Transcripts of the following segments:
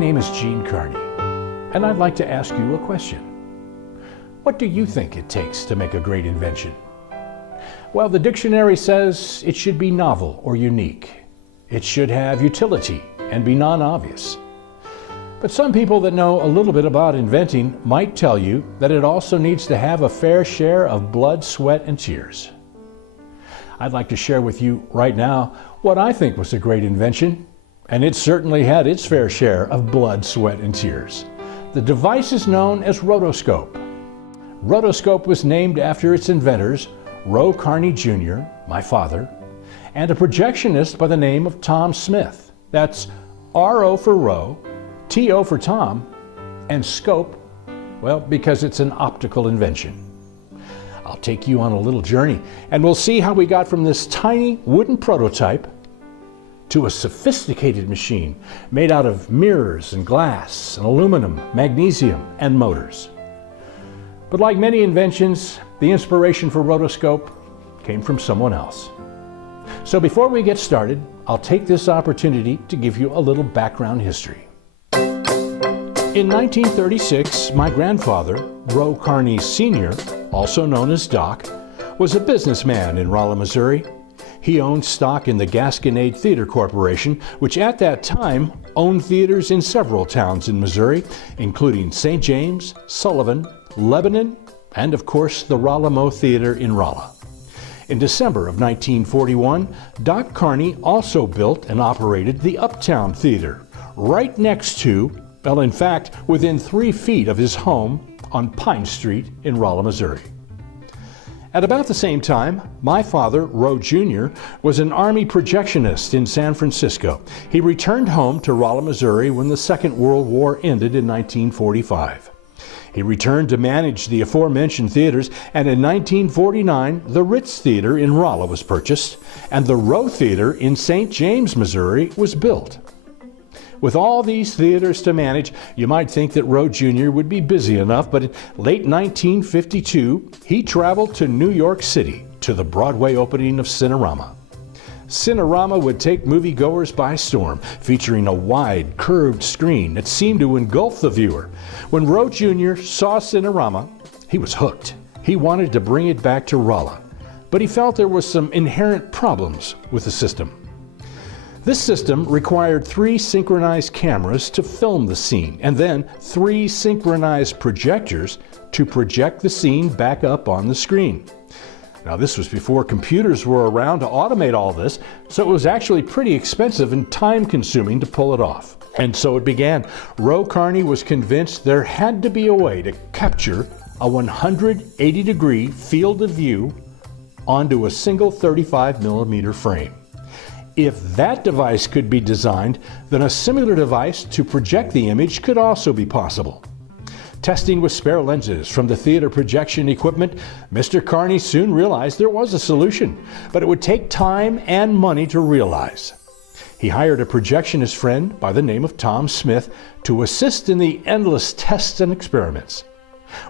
name is Carney, and I'd like to ask you a question. What do you think it takes to make a great invention? Well, the dictionary says it should be novel or unique. It should have utility and be non-obvious. But some people that know a little bit about inventing might tell you that it also needs to have a fair share of blood, sweat, and tears. I'd like to share with you right now what I think was a great invention, and it certainly had its fair share of blood, sweat, and tears. The device is known as Rotoscope. Rotoscope was named after its inventors, Carney Jr., my father, and a projectionist by the name of Tom Smith. That's R-O for Ro, T-O for Tom, and scope, well, because it's an optical invention. I'll take you on a little journey, and we'll see how we got from this tiny wooden prototype to a sophisticated machine made out of mirrors and glass and aluminum, magnesium, and motors. But like many inventions, the inspiration for Rotoscope came from someone else. So before we get started, I'll take this opportunity to give you a little background history. In 1936, my grandfather, Carney Sr., also known as Doc, was a businessman in Rolla, Missouri. He owned stock in the Gasconade Theater Corporation, which at that time owned theaters in several towns in Missouri, including St. James, Sullivan, Lebanon, and of course the Rolla Theater in Rolla. In December of 1941, Doc Carney also built and operated the Uptown Theater, right next to, well, in fact, within 3 feet of his home on Pine Street in Rolla, Missouri. At about the same time, my father, Jr., was an Army projectionist in San Francisco. He returned home to Rolla, Missouri when the Second World War ended in 1945. He returned to manage the aforementioned theaters, and in 1949, the Ritz Theater in Rolla was purchased, and the Row Theater in St. James, Missouri was built. With all these theaters to manage, you might think that Jr. would be busy enough, but in late 1952, he traveled to New York City to the Broadway opening of Cinerama. Cinerama would take moviegoers by storm, featuring a wide, curved screen that seemed to engulf the viewer. When Jr. saw Cinerama, he was hooked. He wanted to bring it back to Rolla, but he felt there were some inherent problems with the system. This system required 3 synchronized cameras to film the scene, and then 3 synchronized projectors to project the scene back up on the screen. Now, this was before computers were around to automate all this, so it was actually pretty expensive and time-consuming to pull it off. And so it began. Carney was convinced there had to be a way to capture a 180-degree field of view onto a single 35mm frame. If that device could be designed, then a similar device to project the image could also be possible. Testing with spare lenses from the theater projection equipment, Mr. Carney soon realized there was a solution, but it would take time and money to realize. He hired a projectionist friend by the name of Tom Smith to assist in the endless tests and experiments.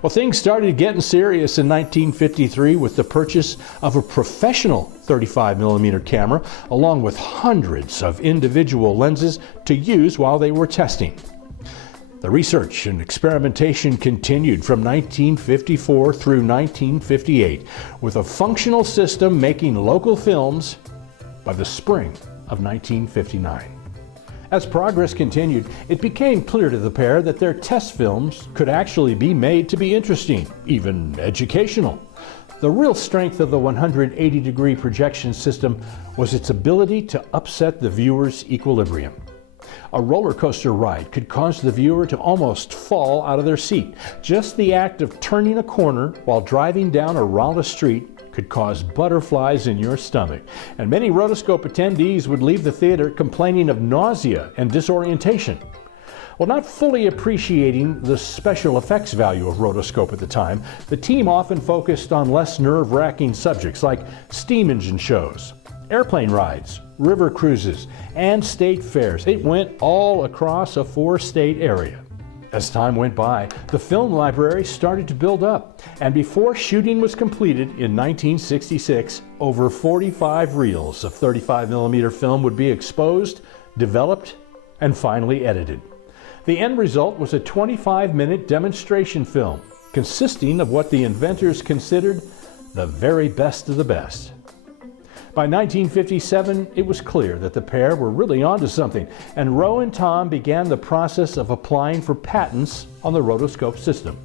Well, things started getting serious in 1953 with the purchase of a professional 35mm camera, along with hundreds of individual lenses to use while they were testing. The research and experimentation continued from 1954 through 1958, with a functional system making local films by the spring of 1959. As progress continued, it became clear to the pair that their test films could actually be made to be interesting, even educational. The real strength of the 180-degree projection system was its ability to upset the viewer's equilibrium. A roller coaster ride could cause the viewer to almost fall out of their seat. Just the act of turning a corner while driving down a Rolla street could cause butterflies in your stomach. And many Rotoscope attendees would leave the theater complaining of nausea and disorientation. Well, not fully appreciating the special effects value of Rotoscope at the time, the team often focused on less nerve-wracking subjects like steam engine shows, airplane rides, river cruises, and state fairs. It went all across a 4-state area. As time went by, the film library started to build up, and before shooting was completed in 1966, over 45 reels of 35mm film would be exposed, developed, and finally edited. The end result was a 25-minute demonstration film consisting of what the inventors considered the very best of the best. By 1957, it was clear that the pair were really onto something, and Roe and Tom began the process of applying for patents on the rotoscope system.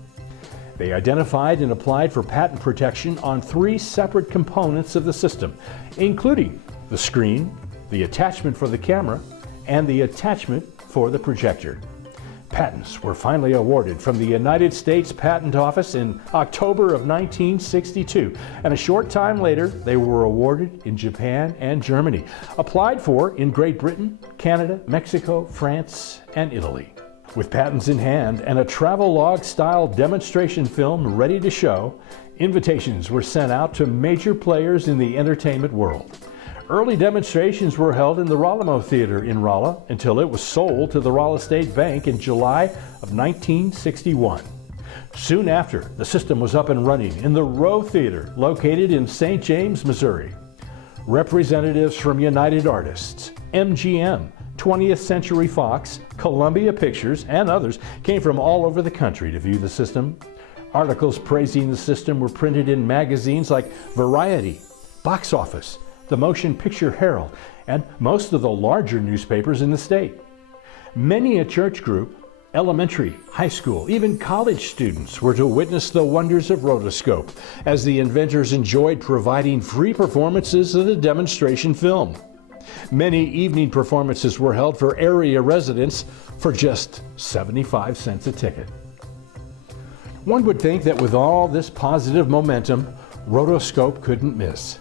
They identified and applied for patent protection on 3 separate components of the system, including the screen, the attachment for the camera, and the attachment for the projector. Patents were finally awarded from the United States Patent Office in October of 1962, and a short time later they were awarded in Japan and Germany, applied for in Great Britain, Canada, Mexico, France, and Italy. With patents in hand and a travelogue-style demonstration film ready to show, invitations were sent out to major players in the entertainment world. Early demonstrations were held in the Rolamo Theater in Rolla until it was sold to the Rolla State Bank in July of 1961. Soon after, the system was up and running in the Rowe Theater, located in St. James, Missouri. Representatives from United Artists, MGM, 20th Century Fox, Columbia Pictures, and others came from all over the country to view the system. Articles praising the system were printed in magazines like Variety, Box Office, the Motion Picture Herald, and most of the larger newspapers in the state. Many a church group, elementary, high school, even college students were to witness the wonders of rotoscope as the inventors enjoyed providing free performances of the demonstration film. Many evening performances were held for area residents for just 75 cents a ticket. One would think that with all this positive momentum, Rotoscope couldn't miss,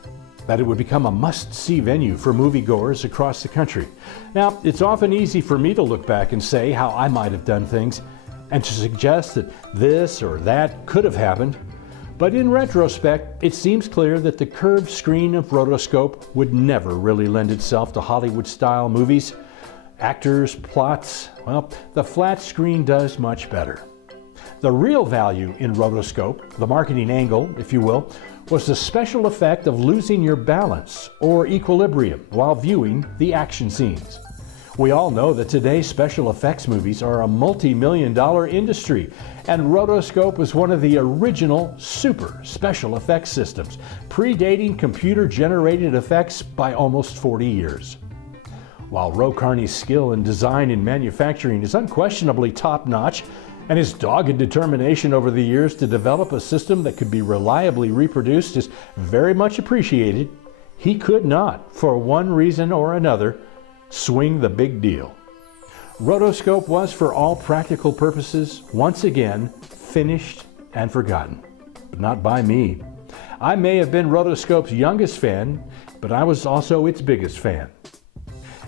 that it would become a must-see venue for moviegoers across the country. Now, it's often easy for me to look back and say how I might have done things, and to suggest that this or that could have happened. But in retrospect, it seems clear that the curved screen of Rotoscope would never really lend itself to Hollywood-style movies. Actors, plots, well, the flat screen does much better. The real value in Rotoscope, the marketing angle, if you will, was the special effect of losing your balance or equilibrium while viewing the action scenes. We all know that today's special effects movies are a multi-million-dollar industry, and Rotoscope was one of the original super special effects systems, predating computer-generated effects by almost 40 years. While Roe Carney's skill in design and manufacturing is unquestionably top-notch, and his dogged determination over the years to develop a system that could be reliably reproduced is very much appreciated, he could not, for one reason or another, swing the big deal. Rotoscope was, for all practical purposes, once again finished and forgotten. But not by me. I may have been Rotoscope's youngest fan, but I was also its biggest fan.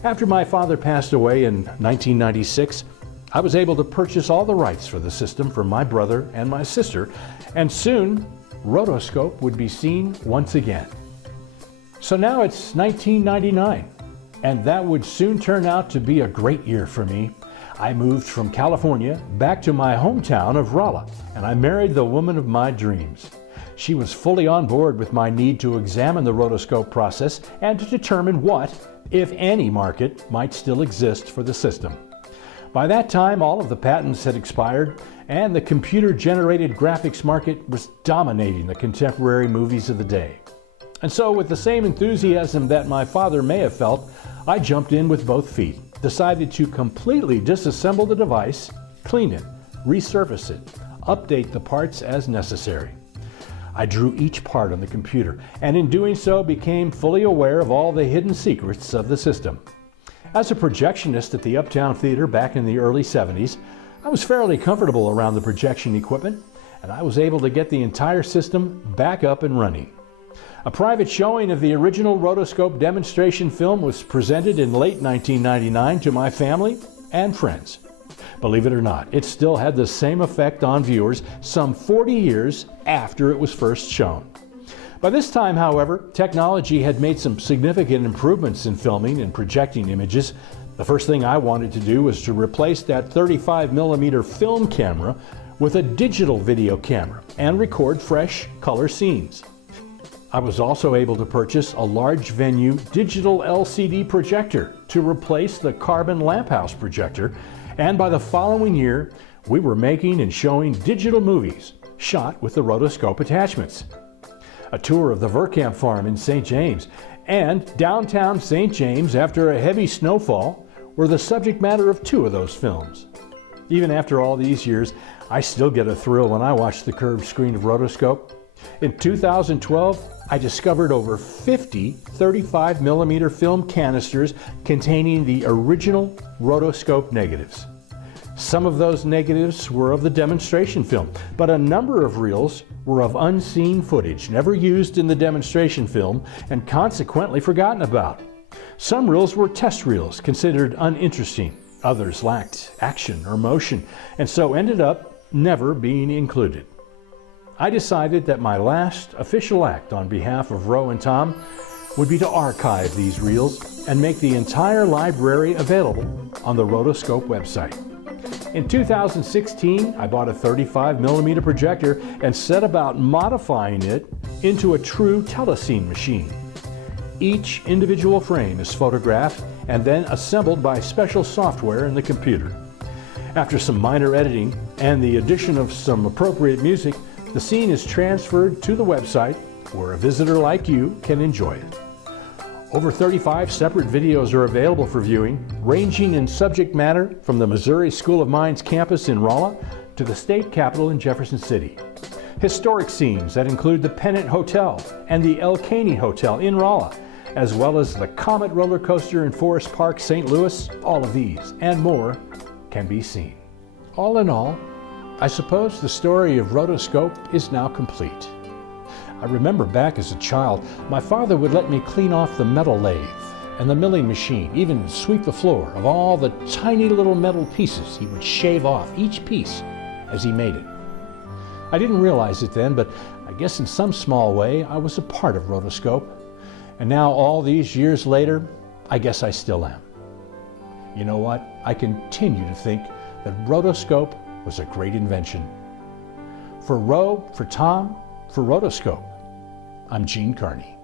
After my father passed away in 1996, I was able to purchase all the rights for the system for my brother and my sister, and soon Rotoscope would be seen once again. So now it's 1999, and that would soon turn out to be a great year for me. I moved from California back to my hometown of Rolla, and I married the woman of my dreams. She was fully on board with my need to examine the rotoscope process and to determine what, if any, market might still exist for the system. By that time, all of the patents had expired, and the computer-generated graphics market was dominating the contemporary movies of the day. And so, with the same enthusiasm that my father may have felt, I jumped in with both feet, decided to completely disassemble the device, clean it, resurface it, update the parts as necessary. I drew each part on the computer, and in doing so became fully aware of all the hidden secrets of the system. As a projectionist at the Uptown Theater back in the early 70s, I was fairly comfortable around the projection equipment, and I was able to get the entire system back up and running. A private showing of the original Rotoscope demonstration film was presented in late 1999 to my family and friends. Believe it or not, it still had the same effect on viewers some 40 years after it was first shown. By this time, however, technology had made some significant improvements in filming and projecting images. The first thing I wanted to do was to replace that 35mm film camera with a digital video camera and record fresh color scenes. I was also able to purchase a large venue digital LCD projector to replace the carbon lamp house projector, And by the following year, we were making and showing digital movies shot with the rotoscope attachments. A tour of the Verkamp farm in St. James and downtown St. James after a heavy snowfall were the subject matter of 2 of those films. Even after all these years, I still get a thrill when I watch the curved screen of Rotoscope. In 2012, I discovered over 50 35mm film canisters containing the original Rotoscope negatives. Some of those negatives were of the demonstration film, but a number of reels were of unseen footage, never used in the demonstration film and consequently forgotten about. Some reels were test reels, considered uninteresting. Others lacked action or motion, and so ended up never being included. I decided that my last official act on behalf of Ro and Tom would be to archive these reels and make the entire library available on the Rotoscope website. In 2016, I bought a 35mm projector and set about modifying it into a true telescene machine. Each individual frame is photographed and then assembled by special software in the computer. After some minor editing and the addition of some appropriate music, the scene is transferred to the website where a visitor like you can enjoy it. Over 35 separate videos are available for viewing, ranging in subject matter from the Missouri School of Mines campus in Rolla to the state capitol in Jefferson City. Historic scenes that include the Pennant Hotel and the El Caney Hotel in Rolla, as well as the Comet roller coaster in Forest Park, St. Louis. All of these and more can be seen. All in all, I suppose the story of Rotoscope is now complete. I remember back as a child, my father would let me clean off the metal lathe and the milling machine, even sweep the floor of all the tiny little metal pieces he would shave off each piece as he made it. I didn't realize it then, but I guess in some small way I was a part of Rotoscope. And now all these years later, I guess I still am. You know what? I continue to think that Rotoscope was a great invention. For Ro, for Tom, for Rotoscope, I'm Gene Carney.